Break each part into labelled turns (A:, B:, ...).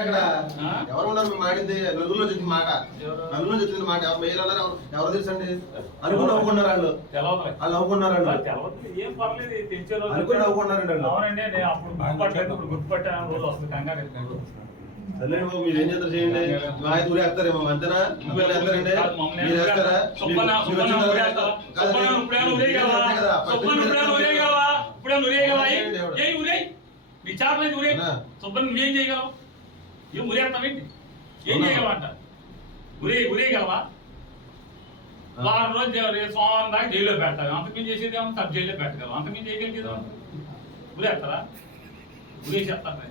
A: ఇక్కడ? ఎవరు ఉన్నారు? మేము మాడింది నలుగురిలో వచ్చింది మాట? నలుగురిలో వచ్చింది మాట. ఎవరు మేలు అన్నారు ఎవరు- తెలుసండి అనుకుని నవ్వుకున్నారు వాళ్ళు. వాళ్ళు? నవ్వుకున్నారు
B: మరి
A: అనుకుని నవ్వుకున్నారండి వాళ్ళు?
B: అవునండి నేను అప్పుడు గుర్తుపట్టలేదు. ఇప్పుడు గుర్తుపట్టాను రోజు వస్తుంది. కంగారు ఎత్తుకుంటూ.
A: సర్లేండి బాబు మీరు ఏం చేస్తారు చేయండి. మా ఊరు వేస్తారేమో అంతేనా? ఇంకో వేస్తారండి మీరు వేస్తారా? మీరు- మీరు? కాదు, మీరు?
B: సుబ్బన్న నువ్వేం చేయగలవు? ఏం ఊరేస్తావేంటి ఏం
A: అవునా?
B: చేయగలవంట ఊరే ఊరేయగలవా
A: ఆ.
B: వారం రోజు దే- సోమవారం దాకా జైల్లో పెడతారు. అంతకుమించి చేసేది ఏమో సబ్ జైల్లో పెట్టగలం అంతకుమించి చేయగలిగేది ఊరేస్తారా ఊరేసేస్తారు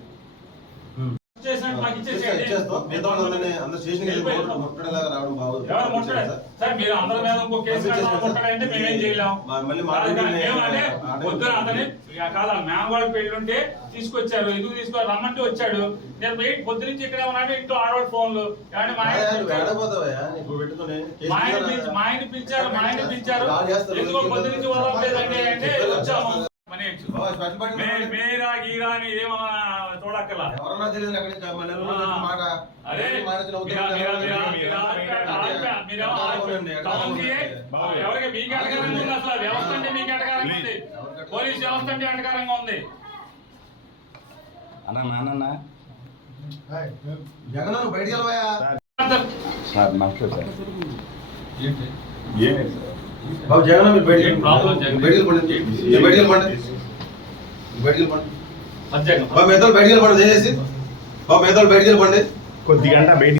B: మీరు అందరి మీద ఇంకో కేసు కట్టడం ముట్టడంటే మేమేం అతని కాదు పెళ్ళి ఉంటే తీసుకొచ్చారు. ఎందుకు తీసుకొని రమ్మంటే వచ్చాడు. నేను పోయి పొద్దు నుంచి ఇక్కడే ఉన్నాడు ఇంట్లో ఆడవాడు ఫోన్లు. మా ఆయన పిలిచారు. మా ఆయన పిలిచారు మా ఆయన పిలిచారు.
A: వాళ్ళు చేస్తారు.
B: ఎందుకో పొద్దు నుంచి వదలట్లేదండి అంటే వచ్చాము.
A: ఉన్నాడు.
B: మేరా గీరా అని ఏమన్నా చూడక్కర్లా
A: ఎవరన్నా తెలియదు అక్కడి నుంచి మన మాట
B: అరే
A: మాట
B: ఎవరికి ఉంది అసలు? వ్యవస్థ అంటే ఉంది. పోలీస్ వ్యవస్థ అంటే ఉంది.
C: అన్న నాన్న
A: జగన్ బయటికి వెళ్ళవయ్యా
C: సార్ నమస్తే సార్ ఏమే సార్.
A: బాబు జగన్ మీరు బయటికి? బయటికి మీరు బయటికి వెళ్ళిపోండి బయటికి
B: మధ్యాహ్నం
A: బాబు మిగతా బయటికి వెళ్ళిపోండి దయచేసి బాబు మిగతా బయటికి వెళ్ళిపోండి
C: కొద్దిగంట బయట